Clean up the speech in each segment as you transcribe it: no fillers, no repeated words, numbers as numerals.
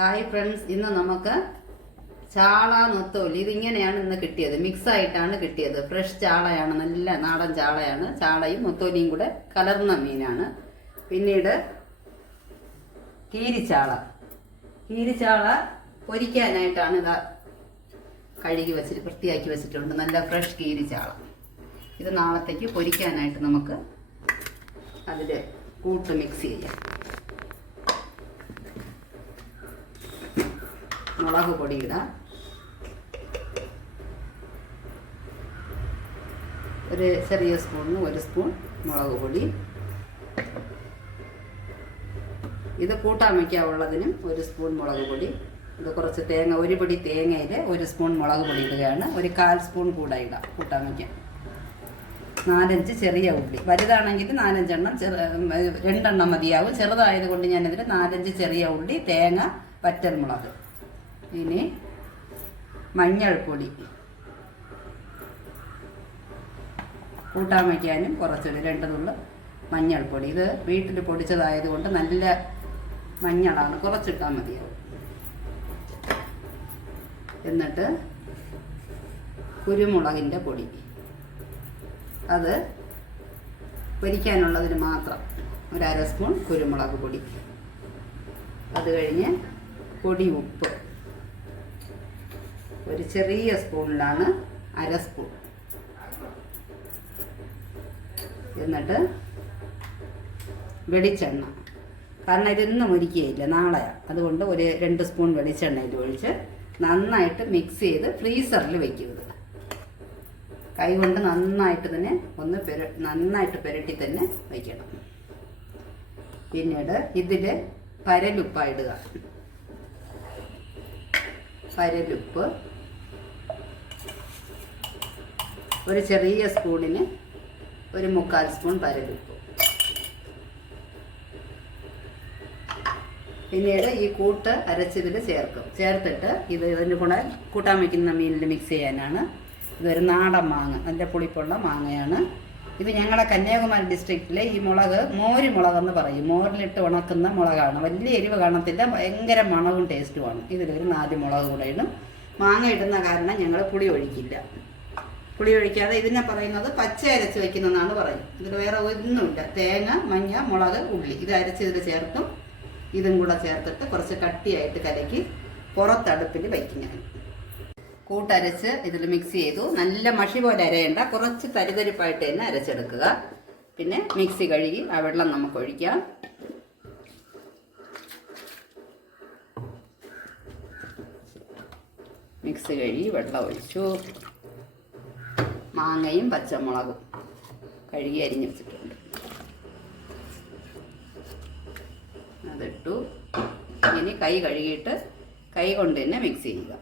Hi friends, ഇന്ന് നമുക്ക് ചാള നൊത്തോലി ഇതിങ്ങനെയാണ് ഇന്ന് കിട്ടിയത്. മിക്സ് ആയിട്ടാണ് കിട്ടിയത്. ഫ്രഷ് ചാളയാണ്, നല്ല നാടൻ ചാളയാണ്. ചാളയും നൊത്തോലിയും കൂടെ കലർന്ന മീനാണ്. പിന്നീട് കീരിച്ചാള പൊരിക്കാനായിട്ടാണ് ഇതാ കഴുകി വെച്ചിട്ട് വൃത്തിയാക്കി വെച്ചിട്ടുണ്ട്. നല്ല ഫ്രഷ് കീരിച്ചാള. ഇത് നാളത്തേക്ക് പൊരിക്കാനായിട്ട് നമുക്ക് അതിൽ കൂട്ട് മിക്സ് ചെയ്യാം. മുളക് പൊടി ഇടാം. ഒരു ചെറിയ സ്പൂണിന് 1 സ്പൂൺ മുളക് പൊടി. ഇത് കൂട്ടാൻ വയ്ക്കാവുള്ളതിനും 1 സ്പൂൺ മുളക് പൊടി. ഇത് കുറച്ച് തേങ്ങ, 1 പിടി തേങ്ങയിൽ 1 സ്പൂൺ മുളക് പൊടി ഇടുകയാണ്. ഒരു 1/4 സ്പൂൺ കൂടെ ഇടാം കൂട്ടാൻ വയ്ക്കാൻ. 4-5 ചെറിയ ഉള്ളി, വലുതാണെങ്കിൽ 4-5 എണ്ണം, 2 എണ്ണം മതിയാവും. ചെറുതായതുകൊണ്ട് ഞാനിതിൽ 4-5 ചെറിയ ഉള്ളി, തേങ്ങ, വറ്റൽമുളക്. ഇനി മഞ്ഞൾപ്പൊടി, കൂട്ടാൻ വയ്ക്കാനും കുറച്ചൊരു 2 നുള്ള് മഞ്ഞൾപ്പൊടി. ഇത് വീട്ടിൽ പൊടിച്ചതായതുകൊണ്ട് നല്ല മഞ്ഞളാണ്, കുറച്ചിട്ടാൽ മതിയാവും. എന്നിട്ട് കുരുമുളകിൻ്റെ പൊടി, അത് പൊരിക്കാനുള്ളതിന് മാത്രം ഒരു 1/2 സ്പൂൺ കുരുമുളക് പൊടി. അത് കഴിഞ്ഞ് പൊടി ഉപ്പ് ഒരു ചെറിയ സ്പൂണിലാണ് 1/2 സ്പൂൺ. എന്നിട്ട് വെളിച്ചെണ്ണ, കാരണം ഇതൊന്നും ഒരിക്കുകയില്ല, നാളെയാണ്. അതുകൊണ്ട് ഒരു 2 സ്പൂൺ വെളിച്ചെണ്ണയിൽ ഒഴിച്ച് നന്നായിട്ട് മിക്സ് ചെയ്ത് ഫ്രീസറിൽ വയ്ക്കുന്നത്. കൈ കൊണ്ട് നന്നായിട്ട് തന്നെ നന്നായിട്ട് പുരട്ടി തന്നെ വയ്ക്കണം. പിന്നീട് ഇതിൽ പരലുപ്പ ഇടുക. പരലുപ്പ് ഒരു ചെറിയ സ്പൂണിന് ഒരു 3/4 സ്പൂൺ പരലുപ്പ്. പിന്നീട് ഈ കൂട്ട് അരച്ചതിൽ ചേർത്തിട്ട് ഇതിന് കൂടെ കൂട്ടാൻ വയ്ക്കുന്ന മീനിൽ മിക്സ് ചെയ്യാനാണ്. ഇതൊരു നാടൻ മാങ്ങ, നല്ല പുളിപ്പുള്ള മാങ്ങയാണ്. ഇത് ഞങ്ങളുടെ കന്യാകുമാരി ഡിസ്ട്രിക്റ്റിലെ ഈ മുളക് മുളകെന്ന് പറയും. മോരിലിട്ട് ഉണക്കുന്ന മുളകാണ്. വലിയ എരിവ് കാണത്തില്ല, ഭയങ്കര മണവും ടേസ്റ്റുമാണ്. ഇതിലൊരു 4 മുളക് കൂടെ ഇടും. മാങ്ങ ഇടുന്ന കാരണം ഞങ്ങൾ പുളി ഒഴിക്കില്ല. പുളി ഒഴിക്കാതെ ഇതിനെ പറയുന്നത് പച്ച അരച്ച് വയ്ക്കുന്നതെന്നാണ് പറയും. ഇതിൽ വേറെ ഒന്നുമില്ല. തേങ്ങ, മഞ്ഞ, മുളക്, ഉള്ളി ഇത് അരച്ച് ഇതിൽ ചേർത്തും. ഇതും കൂടെ ചേർത്തിട്ട് കുറച്ച് കട്ടിയായിട്ട് കലക്കി പുറത്തടുപ്പിൽ വയ്ക്കും. ഞാൻ കൂട്ടരച്ച് ഇതിൽ മിക്സ് ചെയ്തു. നല്ല മഷി പോലെ അരയേണ്ട, കുറച്ച് തരിതരിപ്പായിട്ട് തന്നെ അരച്ചെടുക്കുക. പിന്നെ മിക്സി കഴുകി ആ വെള്ളം നമുക്ക് ഒഴിക്കാം. മിക്സി കഴുകി വെള്ളം ഒഴിച്ചു. മാങ്ങയും പച്ചമുളകും കഴുകി അരിഞ്ഞു വെച്ചിട്ടുണ്ട്, അതിട്ടു. ഇനി കൈ കഴുകിയിട്ട് കൈ കൊണ്ട് തന്നെ മിക്സ് ചെയ്യുക.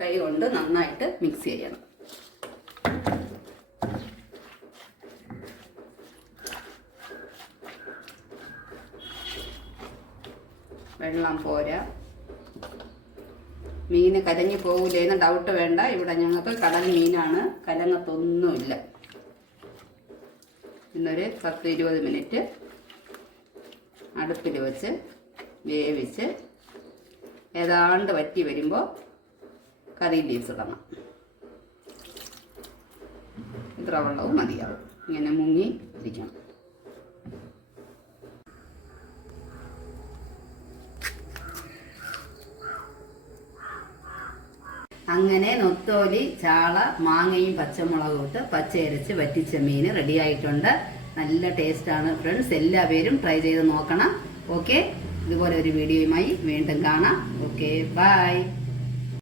കൈ കൊണ്ട് നന്നായിട്ട് മിക്സ് ചെയ്യണം. വെള്ളം പോരാ, മീന് കലങ്ങി പോകില്ലെന്ന് ഡൗട്ട് വേണ്ട. ഇവിടെ ഞങ്ങൾക്ക് കടൽ മീനാണ്, കലങ്ങത്തൊന്നുമില്ല. ഇന്നൊരു 10-20 മിനിറ്റ് അടുപ്പിൽ വെച്ച് വേവിച്ച് ഏതാണ്ട് വറ്റി വരുമ്പോൾ കറി ലീവ്സ് ഇടണം. ഇത്ര വെള്ളവും മതിയാവും. ഇങ്ങനെ മുങ്ങി ഇരിക്കണം. അങ്ങനെ നൊത്തോലി, ചാള, മാങ്ങയും പച്ചമുളകും ഇട്ട് പച്ചയരച്ച് വറ്റിച്ച മീൻ റെഡി ആയിട്ടുണ്ട്. നല്ല ടേസ്റ്റാണ് ഫ്രണ്ട്സ്. എല്ലാവരും ട്രൈ ചെയ്ത് നോക്കണം. ഓക്കെ, ഇതുപോലെ ഒരു വീഡിയോയുമായി വീണ്ടും കാണാം. Okay, by.